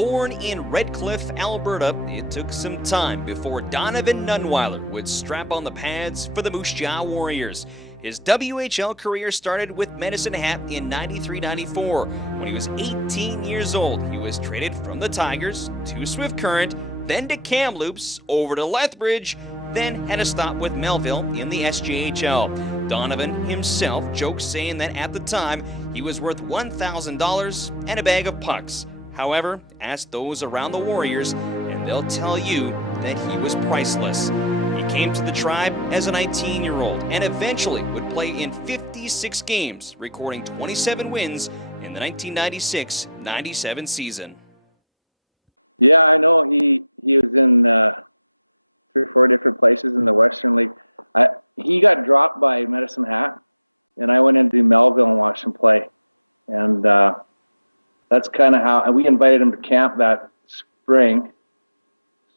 Born in Redcliffe, Alberta, it took some time before Donovan Nunweiler would strap on the pads for the Moose Jaw Warriors. His WHL career started with Medicine Hat in 93-94. When he was 18 years old, he was traded from the Tigers to Swift Current, then to Kamloops, over to Lethbridge, then had a stop with Melville in the SJHL. Donovan himself jokes saying that at the time, he was worth $1,000 and a bag of pucks. However, ask those around the Warriors, and they'll tell you that he was priceless. He came to the Tribe as a 19-year-old and eventually would play in 56 games, recording 27 wins in the 1996-97 season. Yeah, I know he was in 3 or 4 different places in the Western League. He got dropped by Medicine Hat, and I went into Melville and watched him play. And that's kind of how, and we invited him to camp that spring.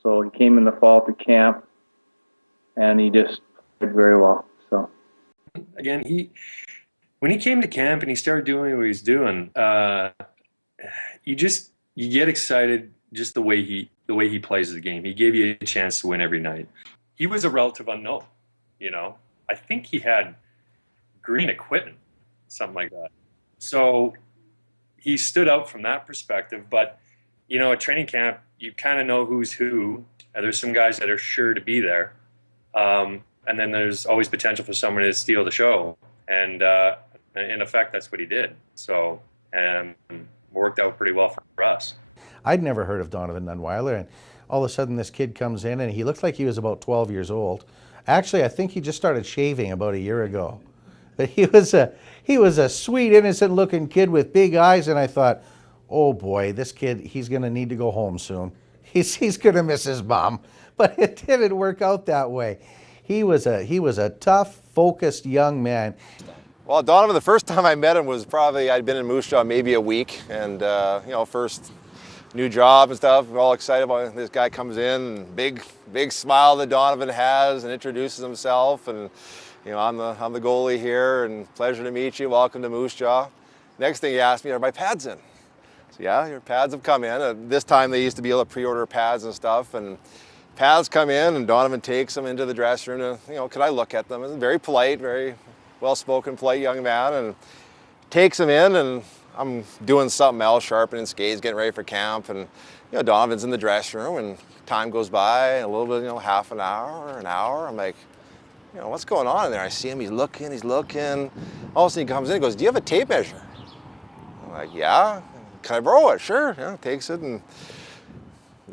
So he came in the fall to camp, and he just did very well. So again, when he came to camp and he started doing what he was doing, you get excited just the way he plays the game. He gave you a chance to win every night. He was a relative unknown, you know. I think he had green equipment, something like that. So he stood out from that perspective. But, you know, at training camp, you kind of know who's who. There's some guys that are sure to be there. And then there's always potential for someone to steal the show. And in effect, that's what he did. So, worked out pretty well for us. I'd never heard of Donovan Nunweiler, and all of a sudden this kid comes in and he looked like he was about 12 years old. Actually, I think he just started shaving about a year ago. But he was a sweet, innocent-looking kid with big eyes, and I thought, oh boy, this kid, he's going to need to go home soon. He's going to miss his mom. But it didn't work out that way. He was a tough, focused young man. Well, Donovan, the first time I met him was probably, I'd been in Moose Jaw maybe a week, and first new job and stuff. We're all excited about this guy comes in, and big smile that Donovan has, and introduces himself, and I'm the goalie here, and pleasure to meet you. Welcome to Moose Jaw. Next thing he asked me, are my pads in? So yeah, your pads have come in. This time they used to be able to pre-order pads and stuff, and pads come in, and Donovan takes them into the dressing room to, could I look at them? And very polite, very well-spoken, polite young man, and takes them in, and I'm doing something else, sharpening skates, getting ready for camp, and Donovan's in the dressing room, and time goes by, a little bit, half an hour, an hour. I'm like, what's going on in there? I see him, he's looking. All of a sudden he comes in and goes, do you have a tape measure? I'm like, yeah. Can I borrow it? Sure. Takes it and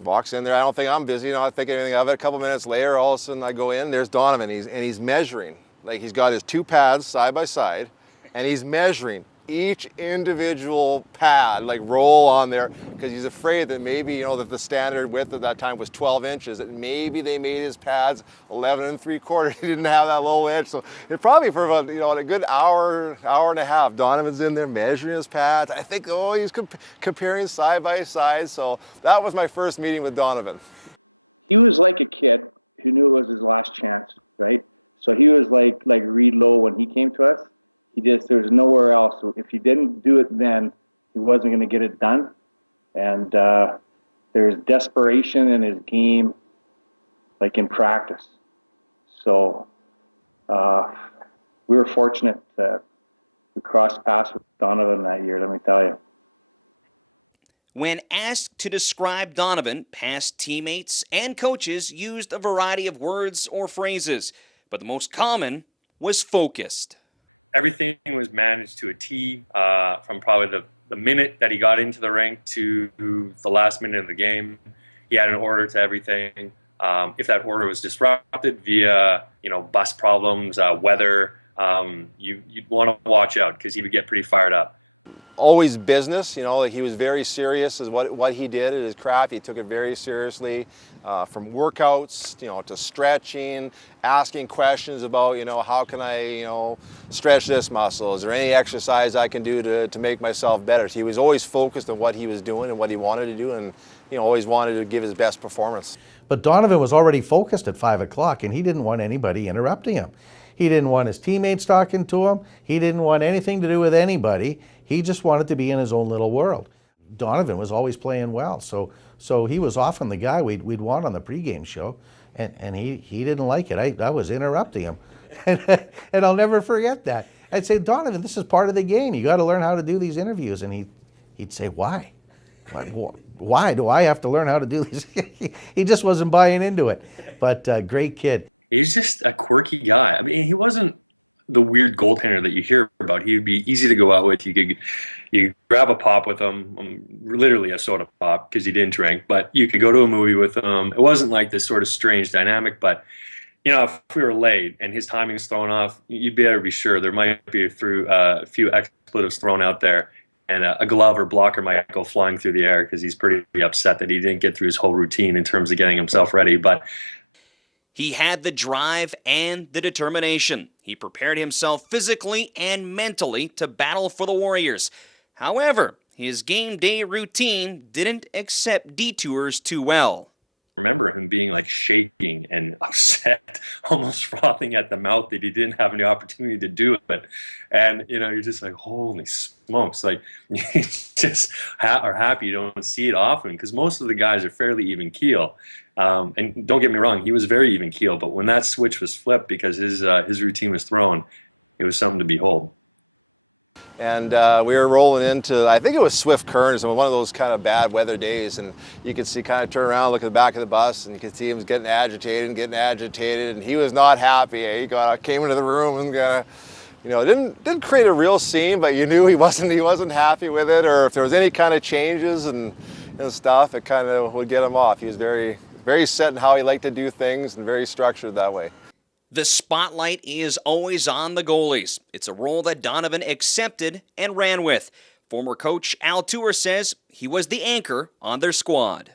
walks in there. I don't think I'm busy, not thinking anything of it. A couple minutes later, all of a sudden I go in, there's Donovan, he's measuring. Like, he's got his 2 pads side by side, and he's measuring each individual pad, like roll on there, because he's afraid that maybe, that the standard width at that time was 12 inches, that maybe they made his pads 11 3/4. He didn't have that little inch. So it probably for about, a good hour and a half, Donovan's in there measuring his pads. I think, he's comparing side by side. So that was my first meeting with Donovan. he was like a kid who knew it was his last chance, right? So he was like Reed Lowe when he came to us. There was nowhere else. So if he didn't do it then, he wasn't going to get it done. And there's desperation in his game, like in practice. So we were fortunate that we crossed paths with Donovan that year, let me tell you. When asked to describe Donovan, past teammates and coaches used a variety of words or phrases, but the most common was focused. Everything was managed to a T, from probably the minute that he got into the rink to the last minute of the game. He had an order to everything. If that order was disrupted via, bus problems, weather, you'd want to watch out because he would get pretty fired up. Always business, he was very serious as what he did at his craft. He took it very seriously, from workouts, to stretching, asking questions about, how can I, stretch this muscle? Is there any exercise I can do to make myself better? So he was always focused on what he was doing and what he wanted to do, and always wanted to give his best performance. But Donovan was already focused at 5 o'clock, and he didn't want anybody interrupting him. He didn't want his teammates talking to him. He didn't want anything to do with anybody. He just wanted to be in his own little world. Donovan was always playing well. So he was often the guy we'd want on the pregame show, and he didn't like it. I was interrupting him, and I'll never forget that. I'd say, Donovan, this is part of the game. You got to learn how to do these interviews. And he'd say, why? Why do I have to learn how to do these? He just wasn't buying into it. But great kid. He's just a quirky guy. I mean, he wasn't the weird goaltender that you hear about. He would be easy to go out with. You could grab a pop with him, literally a soda pop because he didn't drink. But you could go to a movie with him. It wasn't like this sort of strange dynamic. But you know, if we were late and his timing is thrown off, you better be sure there might be a few expletives thrown out there, and a glove or blocker might go flying through the air because he's pretty upset that he didn't get through his whole routine in terms of getting himself ready. But he had the drive and the determination. He prepared himself physically and mentally to battle for the Warriors. However, his game day routine didn't accept detours too well. I remember him being like shaking and upset, almost frothing at the mouth that he didn't have any opportunity to do it. And, you know, you're just like, holy smokes. Like, you just are happy you don't see it often because most of the guys are fairly even keel. And don't get me wrong, he was very even keel. But when that switch was flipped because his routine was thrown, it was something to behold. And we were rolling into, I think it was Swift Currents, one of those kind of bad weather days, and you could see kind of turn around, look at the back of the bus, and you could see him getting agitated, and he was not happy. He came into the room and didn't create a real scene, but you knew he wasn't happy with it, or if there was any kind of changes and stuff, it kind of would get him off. He was very, very set in how he liked to do things and very structured that way. The spotlight is always on the goalies. It's a role that Donovan accepted and ran with. Former coach Al Tour says he was the anchor on their squad.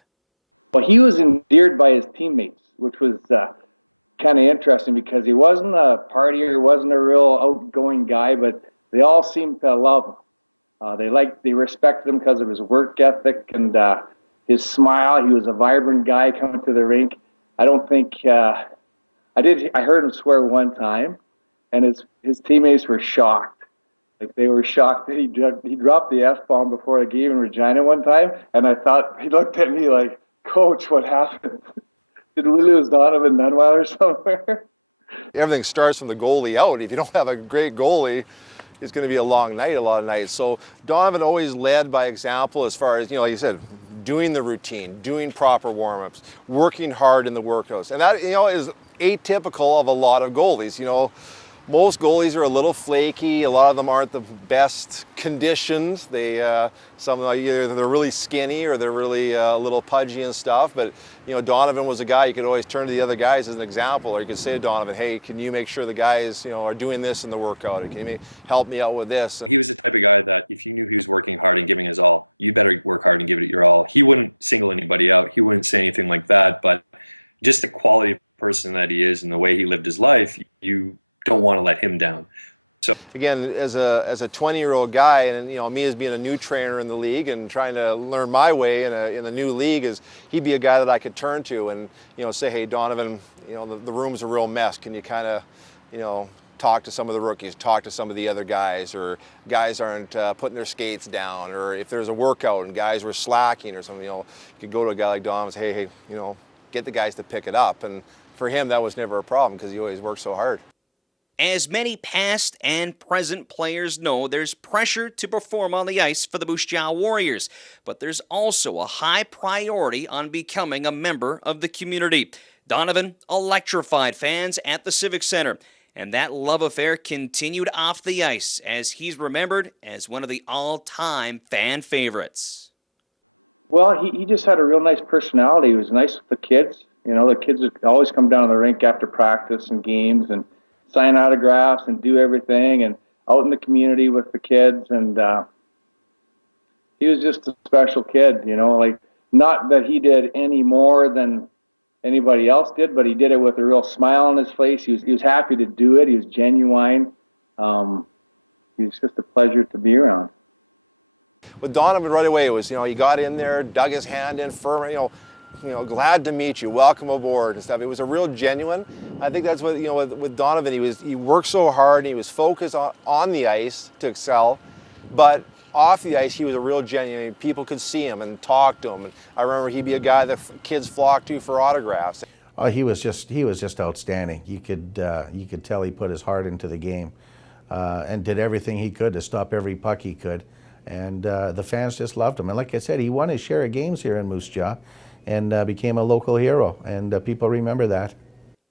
Well, he was endeared by his teammates, which was kind of interesting because he wasn't a partier, wasn't a real outgoing guy, but they all seemed to love him. They respected him because of his work ethic and his smile. He was a vibrant guy coming to the rink. I don't think... I heard him swear one time, and his teammates were shocked. Like, they were shocked that he dropped the F-bomb before a game in Regina one time, and I thought, he looked at me like, Coach, what happened? Did we lose Donovan Nunweiler somewhere? Everything starts from the goalie out. If you don't have a great goalie, it's going to be a long night, a lot of nights. So Donovan always led by example as far as, like you said, doing the routine, doing proper warm-ups, working hard in the workouts. And that, is atypical of a lot of goalies. Most goalies are a little flaky. A lot of them aren't the best conditioned. Some of them either they're really skinny or they're really a little pudgy and stuff. But Donovan was a guy you could always turn to the other guys as an example, or you could say to Donovan, "Hey, can you make sure the guys are doing this in the workout? Or can you help me out with this?" He was the type of guy that if you knew he was working hard and giving his all, you better work hard and give it your all. He wouldn't single anybody out. He wouldn't say anything like that. But just the quality of person that he is and the way he lived his life, you don't want to let him down. So again, as a 20-year-old guy, and me as being a new trainer in the league and trying to learn my way in a new league, he'd be a guy that I could turn to and say, "Hey, Donovan, the room's a real mess. Can you kind of talk to some of the rookies, talk to some of the other guys, or guys aren't putting their skates down, or if there's a workout and guys were slacking or something, you could go to a guy like Donovan and say, hey, get the guys to pick it up." And for him, that was never a problem because he always worked so hard. As many past and present players know, there's pressure to perform on the ice for the Moose Jaw Warriors, but there's also a high priority on becoming a member of the community. Donovan electrified fans at the Civic Center, and that love affair continued off the ice as he's remembered as one of the all-time fan favorites. Well, he just had a real nice personality. He was nice with the kids. The kids would always come down to the rink after practice and games and sign autographs and do everything, and out in the community with the kids. And he was just a special kid, not that he did any more than anybody else did, but he did it with a real smile on his face. He was happy to do it. He was genuine. He was just a pleasure to be around. With Donovan right away, it was, he got in there, dug his hand in firm, glad to meet you, welcome aboard and stuff. It was a real genuine. I think that's what, with Donovan, he worked so hard and he was focused on the ice to excel, but off the ice, he was a real genuine. People could see him and talk to him. And I remember he'd be a guy that kids flocked to for autographs. Oh, he was just outstanding. You could tell he put his heart into the game, and did everything he could to stop every puck he could. And the fans just loved him. And like I said, he won his share of games here in Moose Jaw, and became a local hero. And people remember that.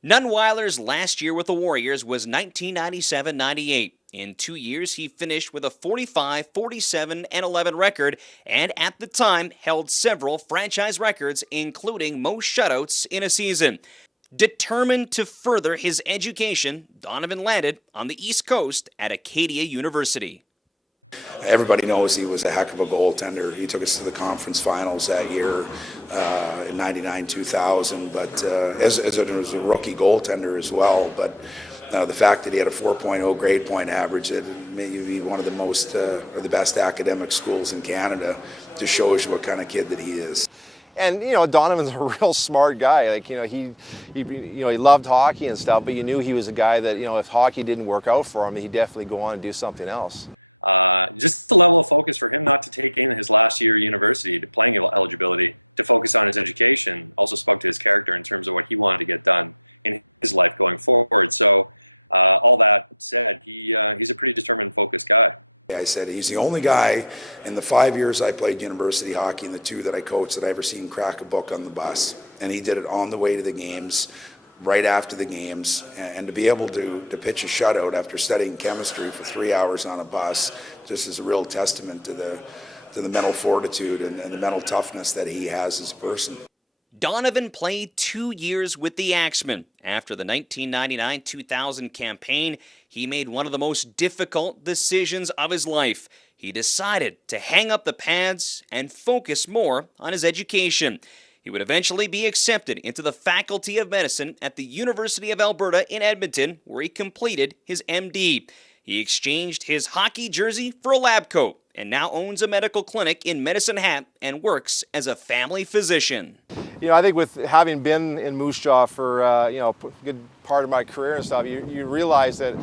Nunweiler's last year with the Warriors was 1997-98. In 2 years, he finished with a 45, 47, and 11 record, and at the time held several franchise records, including most shutouts in a season. Determined to further his education, Donovan landed on the East Coast at Acadia University. Everybody knows he was a heck of a goaltender. He took us to the conference finals that year in 99-2000, but as a rookie goaltender as well. But the fact that he had a 4.0 grade point average at maybe one of the most or the best academic schools in Canada just shows you what kind of kid that he is. And Donovan's a real smart guy. Like he loved hockey and stuff, but you knew he was a guy that if hockey didn't work out for him, he'd definitely go on and do something else. Just the level of focus for him not to take in his last year of university, to playing eligibility, to focus on his education, also spoke to his character in terms of what he wanted to get done in his life going forward. So all that said, he's a pretty determined, focused guy. I said he's the only guy in the 5 years I played university hockey and the 2 that I coached that I ever seen crack a book on the bus. And he did it on the way to the games, right after the games, and to be able to pitch a shutout after studying chemistry for 3 hours on a bus just is a real testament to the mental fortitude and the mental toughness that he has as a person. Donovan played 2 years with the Axemen. After the 1999-2000 campaign, he made one of the most difficult decisions of his life. He decided to hang up the pads and focus more on his education. He would eventually be accepted into the Faculty of Medicine at the University of Alberta in Edmonton, where he completed his MD. He exchanged his hockey jersey for a lab coat and now owns a medical clinic in Medicine Hat and works as a family physician. I think with having been in Moose Jaw for a good part of my career and stuff, you realize that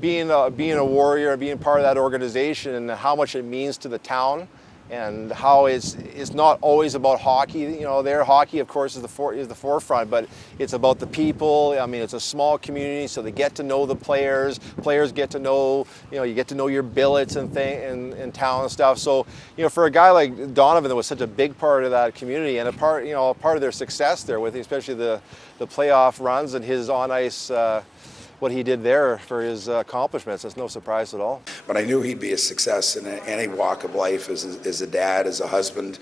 being a Warrior and being part of that organization and how much it means to the town, and how it's not always about hockey. Their hockey, of course, is the forefront, but it's about the people. I mean, it's a small community, so they get to know the players. Players get to know, you get to know your billets and in town and stuff. So, for a guy like Donovan that was such a big part of that community and a part of their success there, with especially the playoff runs and his on ice. What he did there for his accomplishments, it's no surprise at all. But I knew he'd be a success in any walk of life, as a dad, as a husband,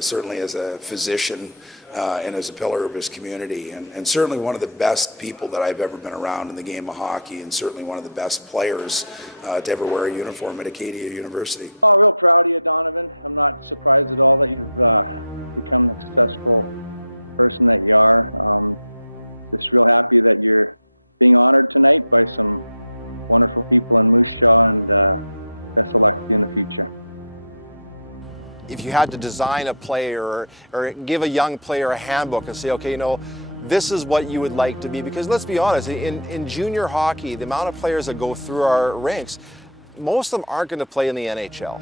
certainly as a physician, and as a pillar of his community, and certainly one of the best people that I've ever been around in the game of hockey, and certainly one of the best players to ever wear a uniform at Acadia University. Oh, real proud of you, Donovan. I'm not surprised at all that you've become the successful person that you are. Just real happy that you're being honored tonight by some wonderful people in Moose Jaw, and best of luck to you in the future. If you had to design a play or give a young player a handbook and say, okay, this is what you would like to be, because let's be honest, in junior hockey, the amount of players that go through our ranks, most of them aren't going to play in the NHL.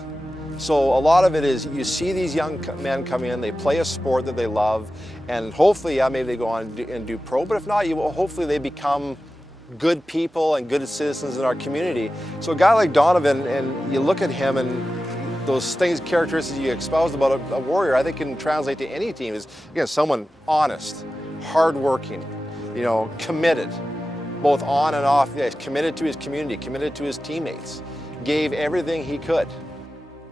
So a lot of it is you see these young men come in, they play a sport that they love, and hopefully, maybe they go on and do pro, but if not, hopefully they become good people and good citizens in our community. So a guy like Donovan, and you look at him and those things, characteristics you espoused about a Warrior, I think can translate to any team. Is, again, someone honest, hardworking, committed, both on and off the ice, committed to his community, committed to his teammates, gave everything he could.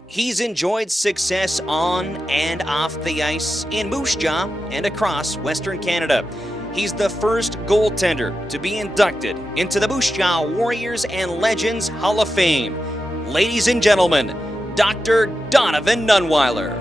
He's enjoyed success on and off the ice in Moose Jaw and across Western Canada. He's the first goaltender to be inducted into the Moose Jaw Warriors and Legends Hall of Fame. Ladies and gentlemen, Dr. Donovan Nunweiler.